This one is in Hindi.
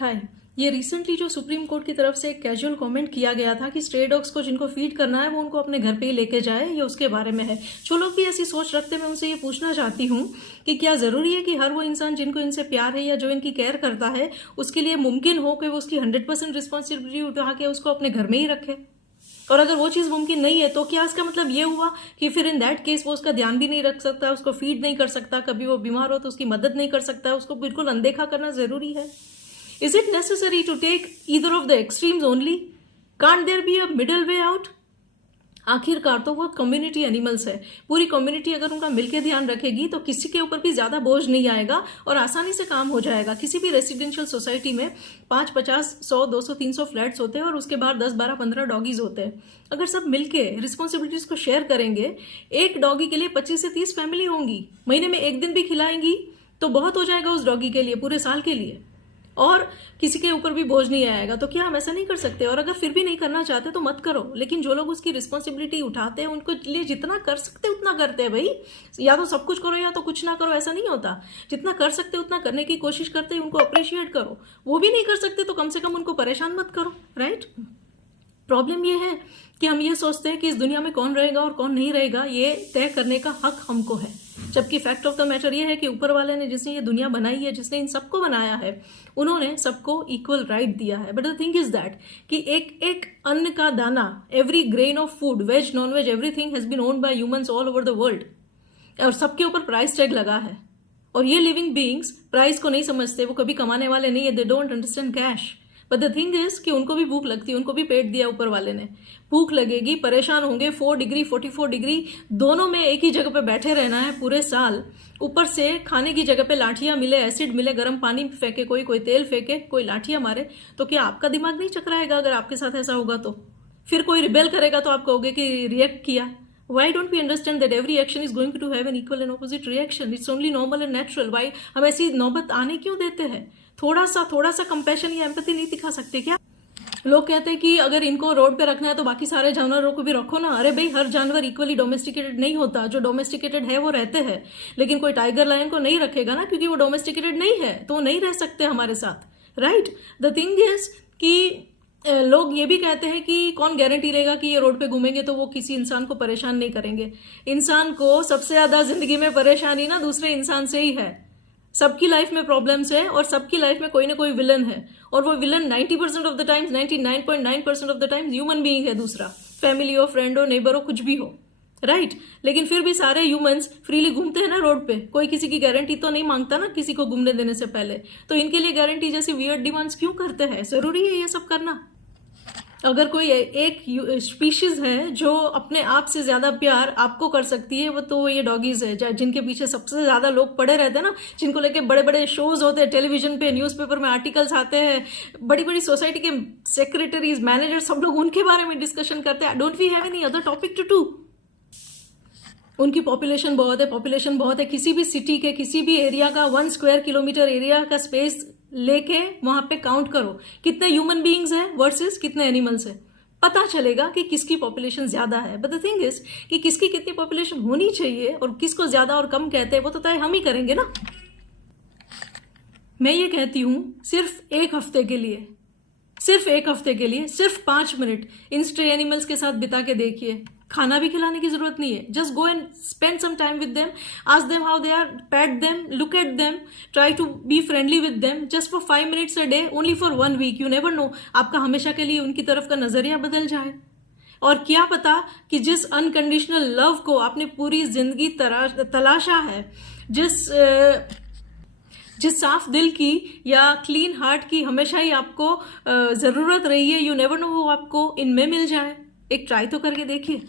हाय, ये रिसेंटली जो सुप्रीम कोर्ट की तरफ से एक कैजुअल कमेंट किया गया था कि स्ट्रे डॉग्स को जिनको फीड करना है वो उनको अपने घर पे ही लेके जाए, ये उसके बारे में है। जो लोग भी ऐसी सोच रखते हैं, मैं उनसे ये पूछना चाहती हूँ कि क्या ज़रूरी है कि हर वो इंसान जिनको इनसे प्यार है या जो इनकी केयर करता है उसके लिए मुमकिन हो कि वो उसकी 100% रिस्पॉन्सिबिलिटी उठा के उसको अपने घर में ही रखे? और अगर वो चीज़ मुमकिन नहीं है तो क्या इसका मतलब ये हुआ कि फिर इन दैट केस वो उसका ध्यान भी नहीं रख सकता, उसको फीड नहीं कर सकता, कभी वो बीमार हो तो उसकी मदद नहीं कर सकता, उसको बिल्कुल अनदेखा करना ज़रूरी है? Is it necessary to take either of the extremes only? Can't there be a middle way out? आखिरकार तो वो कम्युनिटी एनिमल्स है। पूरी कम्युनिटी अगर उनका मिलकर ध्यान रखेगी तो किसी के ऊपर भी ज्यादा बोझ नहीं आएगा और आसानी से काम हो जाएगा। किसी भी रेसिडेंशियल सोसाइटी में 5, 50, 100, 200, 300 फ्लैट्स होते हैं और उसके बाद 10, 12, 15 डॉगीज होते हैं। अगर सब मिलके रिस्पॉन्सिबिलिटीज को शेयर करेंगे, एक डॉगी के लिए 25 से 30 फैमिली होंगी। महीने में एक दिन भी खिलाएंगी तो बहुत हो जाएगा उस डॉगी के लिए, पूरे साल के लिए, और किसी के ऊपर भी बोझ नहीं आएगा। तो क्या हम ऐसा नहीं कर सकते? और अगर फिर भी नहीं करना चाहते तो मत करो, लेकिन जो लोग उसकी रिस्पॉन्सिबिलिटी उठाते हैं उनको लिए जितना कर सकते उतना करते हैं। भाई, या तो सब कुछ करो या तो कुछ ना करो, ऐसा नहीं होता। जितना कर सकते उतना करने की कोशिश करते हैं, उनको अप्रिशिएट करो। वो भी नहीं कर सकते तो कम से कम उनको परेशान मत करो, राइट? प्रॉब्लम ये है कि हम ये सोचते हैं कि इस दुनिया में कौन रहेगा और कौन नहीं रहेगा, ये तय करने का हक हमको है। जबकि फैक्ट ऑफ द मैटर ये है कि ऊपर वाले ने, जिसने ये दुनिया बनाई है, जिसने इन सबको बनाया है, उन्होंने सबको इक्वल राइट दिया है। But the thing is that कि एक एक अन्न का दाना, every grain of food, veg non veg, everything has been owned by humans all over the world, और सबके ऊपर प्राइस टैग लगा है। और ये लिविंग बीइंग्स प्राइस को नहीं समझते, वो कभी कमाने वाले नहीं है, they don't understand cash. But the thing is कि उनको भी भूख लगती है, उनको भी पेट दिया ऊपर वाले ने, भूख लगेगी, परेशान होंगे। 4 डिग्री 44 डिग्री दोनों में एक ही जगह पे बैठे रहना है पूरे साल। ऊपर से खाने की जगह पे लाठियां मिले, एसिड मिले, गर्म पानी फेंके, कोई तेल फेंके, कोई लाठियां मारे, तो क्या आपका दिमाग नहीं चकराएगा? अगर आपके साथ ऐसा होगा तो फिर कोई रिबेल करेगा तो आप कहोगे कि रिएक्ट किया। Why don't we understand that every action is going to have an equal and opposite reaction? It's only normal and natural. Why हम ऐसी नौबत आने क्यों देते हैं? थोड़ा सा कंपैशन या एम्पैथी नहीं दिखा सकते क्या? लोग कहते हैं कि अगर इनको रोड पे रखना है तो बाकी सारे जानवरों को भी रखो ना। अरे भाई, हर जानवर इक्वली डोमेस्टिकेटेड नहीं होता। जो डोमेस्टिकेटेड है वो रहते हैं, लेकिन कोई टाइगर लायन को नहीं रखेगा ना, क्योंकि वो डोमेस्टिकेटेड नहीं है, तो वो नहीं रह सकते हमारे साथ, राइट? द थिंग इज कि लोग ये भी कहते हैं कि कौन गारंटी लेगा कि ये रोड पे घूमेंगे तो वो किसी इंसान को परेशान नहीं करेंगे। इंसान को सबसे ज्यादा जिंदगी में परेशानी ना दूसरे इंसान से ही है। सबकी लाइफ में प्रॉब्लम्स है और सबकी लाइफ में कोई ना कोई विलन है, और वो villain 90% of the times, 99.9% of the times human being है। दूसरा फैमिली हो, फ्रेंड हो, नेबर हो, कुछ भी हो, राइट? लेकिन फिर भी सारे ह्यूमंस फ्रीली घूमते हैं ना रोड पे। कोई किसी की गारंटी तो नहीं मांगता ना किसी को घूमने देने से पहले। तो इनके लिए गारंटी जैसी वियर्ड डिमांड्स क्यों करते हैं? जरूरी है ये सब करना? अगर कोई एक स्पीशीज है जो अपने आप से ज्यादा प्यार आपको कर सकती है, वो तो ये डॉगीज है, जिनके पीछे सबसे ज्यादा लोग पड़े रहते हैं ना, जिनको लेके बड़े बड़े शोज होते हैं, टेलीविजन पे, न्यूज़पेपर में आर्टिकल्स आते हैं, बड़ी बड़ी सोसाइटी के सेक्रेटरीज, मैनेजर, सब लोग उनके बारे में डिस्कशन करते हैं। Don't we have any other topic to do? उनकी पॉपुलेशन बहुत है। किसी भी सिटी के, किसी भी एरिया का 1 स्क्वायर किलोमीटर एरिया का स्पेस लेके वहां पे काउंट करो कितने ह्यूमन बीइंग्स हैं वर्सेस कितने एनिमल्स हैं, पता चलेगा कि किसकी पॉपुलेशन ज्यादा है। बट द थिंग इज कि किसकी कितनी पॉपुलेशन होनी चाहिए और किसको ज्यादा और कम कहते हैं वो तो तय हम ही करेंगे ना। मैं ये कहती हूं, सिर्फ एक हफ्ते के लिए, सिर्फ 5 मिनट इन स्ट्रे एनिमल्स के साथ बिता के देखिए। खाना भी खिलाने की जरूरत नहीं है। Just go and spend some time with them, ask them how they are, pat them, look at them, try to be friendly with them, just for 5 minutes a day, only for 1 week. You never know, आपका हमेशा के लिए उनकी तरफ का नजरिया बदल जाए। और क्या पता कि जिस अनकंडीशनल लव को आपने पूरी जिंदगी तलाशा है, जिस साफ दिल की या क्लीन हार्ट की हमेशा ही आपको जरूरत रही है, यू नेवर नो, वो आपको इनमें मिल जाए। एक ट्राई तो करके देखिए।